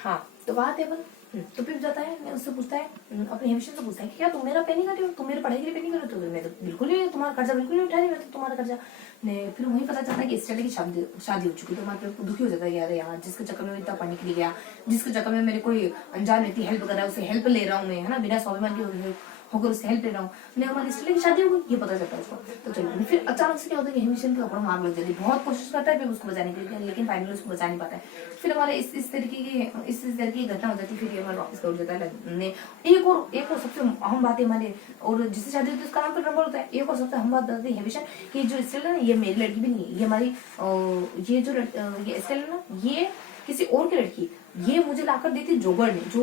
हाँ तो बात है अपन। तो पिप जाता है, मैं उससे पूछता है, अपने हेमिशन से पूछता है कि क्या तुम मेरा पे नहीं कर रही हो, तुम मेरे पढ़ाई के लिए पे नहीं कर रहे हो? तो मैं तो बिल्कुल ही तुम्हारा खर्चा बिल्कुल नहीं उठा रही, मैं तो तुम्हारा खर्चा ने। फिर वही पता चलता है कि स्टेला की शादी हो चुकी है। तो हमारे पे दुखी हो जाता है यार, यार जिसके चक्कर में इतना पढ़ने के लिए गया, जिसके चक्कर में मेरे कोई अनजान व्यक्ति हेल्प कर रहा है, उसे हेल्प ले रहा हूँ मैं, है ना, बिना स्वाभिमान के होकर उससे हेल्प ले रहा हूँ, मैं हमारी स्टेला की शादी हो गई, ये पता चलता है उसको। तो चलो फिर अचानक से क्या होता है कि हेमिशन के ऊपर मार लग जाती है, बहुत कोशिश करता है फिर उसको बचाने के लिए, लेकिन फाइनली उसको बचा नहीं पाता है। फिर हमारे इस तरीके की घटना हो जाती है। फिर ये हमारे वापस लौट जाता है ने। एक और सबसे अहम बात है हमारे, और जिससे शादी होती है उसका नाम तो रंबल होता है। एक और सबसे अहम बात बताती है हेमिशन कि जो स्टेला है ना, ये मेरी लड़की भी नहीं है, ये हमारी ये स्टेला है ना, ये किसी और की लड़की, ये मुझे लाकर दी थी जोगर ने, जो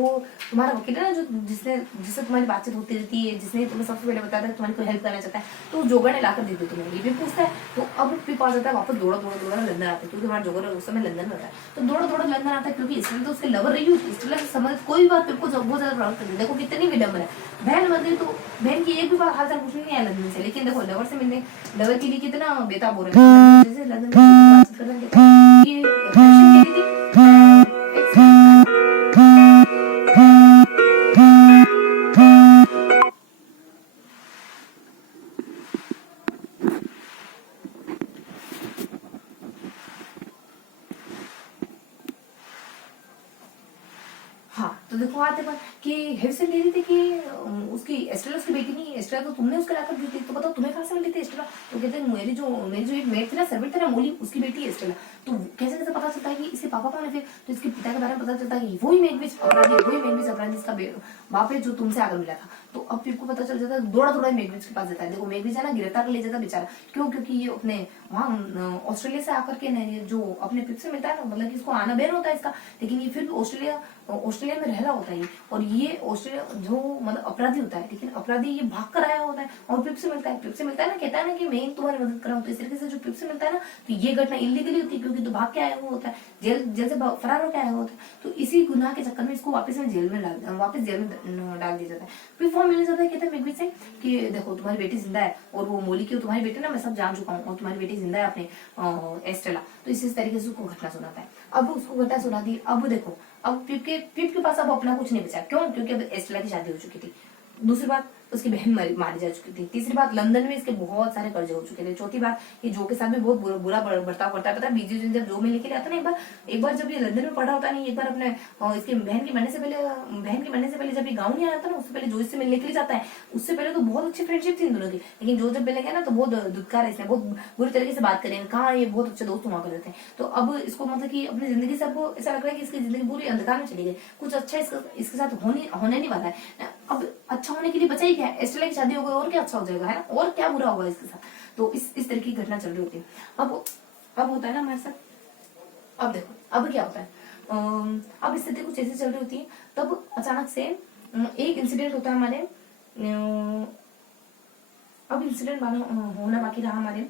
तुम्हारा वकील है ना, जो जिससे तुम्हारी बातचीत होती रहती है, जिसने तुम्हें सबसे पहले बताया था तुम्हारी कोई हेल्प करना चाहता है, तो जोगर ने लाकर दी थी तुम्हें। ये भी पूछता है। तो अब पिप आ जाता है वापस, दौड़ा लंदन आता है, क्योंकि हमारा जोगर उस समय लंदन में होता है। तो दौड़ा लंदन आता है, क्योंकि स्टेला तो उसके लवर रही हुई, स्टेला से समझ कोई भी बात पिप को बहुत ज्यादा प्रभावित करती है। देखो कितनी विडम्बना है, बहन बन गई तो बहन की एक भी बार हाल चाल पूछने नहीं आया लंदन से, लेकिन देखो लवर से मिलने, लवर के लिए कितना बेताब हो रहा है। जैसे लंदन हाँ तो देखो आते पर कि हेविसन ले रही थी कि उसकी एस्ट्रेला उसकी बेटी नहीं है, एस्ट्रेला तो तुमने उसके लाकर दी थी, तो बताओ तुम्हें कहाँ से मिली थी एस्ट्रेला? तो कहते हैं मेरी जो एक मेड थी ना, सर्वेंट थी ना, मोली, उसकी बेटी है एस्ट्रेला। तो कैसे पता चलता है कि इसके पापा कौन है? फिर तो इसके पिता के बारे में पता चलता है कि वही मेघविज अपराधी इसका बाप है, जो तुमसे आकर मिला था। तो अब पिप को पता चल जाता है, दौड़ा मेघविज के पास जाता है। देखो मेघविज है ना, गिरफ्तार कर ले जाता बेचारा। क्यों? क्योंकि ये अपने वहाँ ऑस्ट्रेलिया से आकर के जो अपने पिप से मिलता है ना, मतलब कि इसको आना बैन होता है इसका, लेकिन ये फिर भी ऑस्ट्रेलिया में रह रहा होता है। और ये ऑस्ट्रेलिया जो मतलब अपराधी होता है, लेकिन अपराधी ये भाग कर आया होता है और पिप से मिलता है। ना, कहता है ना कि मैं तुम्हारी मदद कर रहा हूँ। तो इस तरीके से जो पिप से मिलता है ना, तो ये घटना इलीगली होती है, क्योंकि तो भाग के आया हुआ होता है, जेल से फरार होकर आया हुआ होता है। तो इसी गुनाह के चक्कर में इसको वापस जेल में डाल दिया जाता है। फिर फॉर्म मिल जाता है, कहते हैं मेघविज से कि देखो तुम्हारी बेटी जिंदा है, और वो मोली की तुम्हारी बेटी ना, मैं सब जान चुका हूँ, और तुम्हारी बेटी जिंदा है अपने एस्टेला। तो इसी तरीके से उसको घटना सुनाता है। अब उसको घटना सुना दी। अब देखो, अब पिप के पास अब अपना कुछ नहीं बचा। क्यों? क्योंकि अब एस्टेला की शादी हो चुकी थी। दूसरी बात, उसकी बहन मारी जा चुकी थी। तीसरी बात, लंदन में इसके बहुत सारे कर्जे हो चुके थे। चौथी बात, ये जो के साथ भी बहुत बुरा बर्ताव करता है। पता है बीजी जब जो में लेके आता ना, एक बार जब ये लंदन में पढ़ा होता नहीं, एक बार अपने इसके बहन के मरने से पहले जब ये गाँव नहीं आया था ना, उससे पहले जो इससे मिलने के लिए जाता है, उससे पहले तो बहुत अच्छी फ्रेंडशिप थी इन दोनों की। लेकिन जो जब मिले गए ना, तो बहुत दुत्कार है, इसने बहुत बुरी तरीके से बात करें, कहा ये बहुत अच्छे दोस्त हुआ करते थे। तो अब इसको मतलब कि अपनी जिंदगी से अब ऐसा लग रहा है कि इसकी जिंदगी पूरी अंधकार में चली गई, कुछ अच्छा इसके साथ होने नहीं वाला है। अब अच्छा होने के लिए बचा ही क्या है? एस्टेला की शादी हो गई, और क्या अच्छा हो जाएगा, है ना? और क्या बुरा होगा इसके साथ? तो इस तरह की घटना चल रही होती है। अब होता है ना हमारे साथ। अब देखो अब क्या होता है, अब स्थिति कुछ ऐसी चल रही होती है। तब अचानक से एक इंसिडेंट होता है हमारे। अब इंसिडेंट होना बाकी रहा हमारे।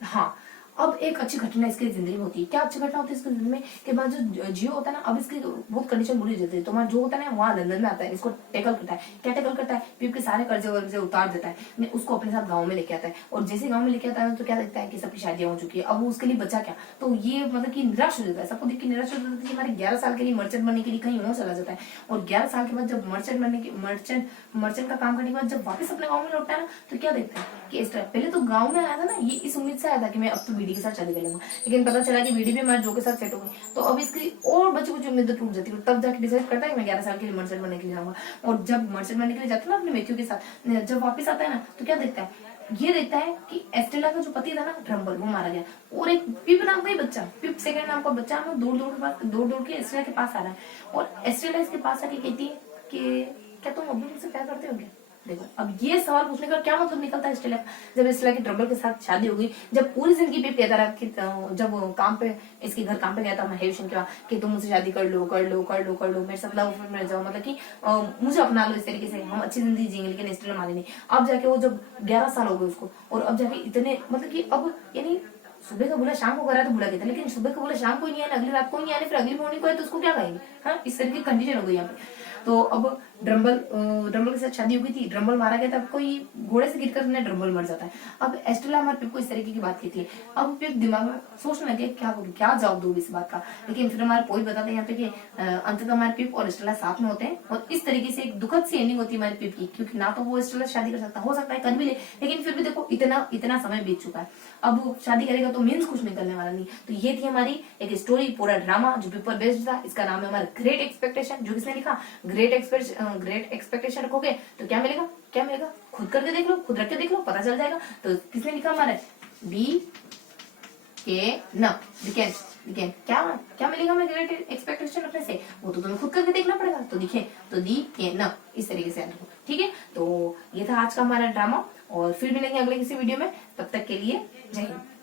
हाँ, अब एक अच्छी घटना इसकी जिंदगी में होती है। क्या अच्छी घटना होती है इसकी जिंदगी में? कि बाद जो जियो होता है ना, अब इसकी बहुत कंडीशन बुरी हो जाती है। तो जो होता है ना, वहाँ लंदन में आता है, इसको टैकल करता है। क्या टैकल करता है? पिप के सारे कर्जे वर्जे उतार देता है, उसको अपने साथ गाँव में लेके आता है। और जैसे गाँव में लेके आता है, तो क्या देखता है कि सबकी शादियां हो चुकी है। अब वो उसके लिए बचा क्या? तो ये मतलब कि निराश हो जाता है, सबको देख के निराश हो जाता है। हमारे 11 साल के लिए मर्चेंट बनने के लिए कहीं और चला जाता है, और 11 साल के बाद जब मर्चेंट का काम करने के बाद जब वापस अपने गाँव में लौटता है ना, तो क्या देखता है कि पहले तो गाँव में आया था ना, ये इस उम्मीद से आया था कि मैं अब तो बीडी के साथ शादी कर लूंगा, लेकिन पता चला कि बीडी भी हमारे जो के साथ सेट हो गई। तो अब इसकी और बची कुछ उम्मीद टूट जाती है। तब जाके डिसाइड करता है कि मैं 11 साल के लिए मर्चेंट बनने के लिए जाऊंगा। और जब मर्चेंट बनने के लिए जाता है ना अपने मैथ्यू के साथ, जब वापस आता है ना, तो क्या देखता है? ये देखता है कि एस्टेला का जो पति था ना, रंबल, वो मारा गया। और एक पिप नाम का ही बच्चा, पिप सेकंड नाम का बच्चा, हमें दौड़ के एस्टेला के पास आ रहा है। और एस्टेला इसके पास आके कहती है कि क्या तुम अभी मुझसे प्यार करते हो क्या? देखो अब ये सवाल पूछने का क्या मतलब निकलता है एस्टेला का? जब एस्टेला की ट्रबल के साथ शादी हो गई, जब पूरी जिंदगी पे कहता रहा कि जब काम पे इसके घर काम पे गया था हेविशन के वहाँ, कि तुम मुझसे शादी कर लो मेरे साथ लव में रह जाओ, मतलब कि मुझे अपना लो, इस तरीके से हम अच्छी जिंदगी जिएंगे। लेकिन एस्टेला मानी नहीं। अब जाके वो जब 11 साल हो गए उसको, और अब जाके इतने मतलब कि अब यानी सुबह का बोला शाम को करा तो बुला कहता, लेकिन सुबह का बोला शाम को नहीं आने, अगली रात को नहीं आने, फिर अगली मॉर्निंग को आए तो उसको क्या कहेंगे? हाँ, इस तरह की कंडीशन हो गई यहाँ पे। तो अब ड्रम्बल के साथ शादी हो गई थी, ड्रम्बल मारा गया था, कोई घोड़े से गिरकर ड्रम्बल मर जाता है। अब एस्टेला हमारे पिप को इस तरीके की बात कहती है। अब पिप दिमाग में सोचने लगे क्या करूं, क्या जवाब दूं इस बात का। लेकिन फिर हमारे पोइट बताते हैं यहाँ पे कि अंततः हमारे पिप और एस्टेला साथ में होते हैं और इस तरीके से एक दुखद सी एंडिंग होती है हमारे पिप की, क्योंकि ना तो वो एस्टेला शादी कर सकता, हो सकता है कर भी ले, लेकिन फिर भी देखो इतना समय बीत चुका है, अब वो शादी करेगा तो मीन्स कुछ निकलने वाला नहीं। तो ये थी हमारी एक स्टोरी, पूरा ड्रामा जो पेपर बेस्ड था। इसका नाम है हमारा ग्रेट एक्सपेक्टेशन। जो किसने लिखा, ग्रेट एक्सपेक्टेशन रखोगे तो क्या मिलेगा, क्या मिलेगा, खुद करके देख लो, खुद रख के देख लो, पता चल जाएगा। तो किसने लिखा हमारा डी के न दिकेन क्या क्या मिलेगा हमें ग्रेट एक्सपेक्टेशन रखने से, वो तो तुम्हें खुद करके देखना पड़ेगा। तो दिखे तो दी के न इस तरीके से रखो, ठीक है। तो ये था आज का हमारा ड्रामा और फिर मिलेंगे अगले किसी वीडियो में, तब तक के लिए जय हिंद।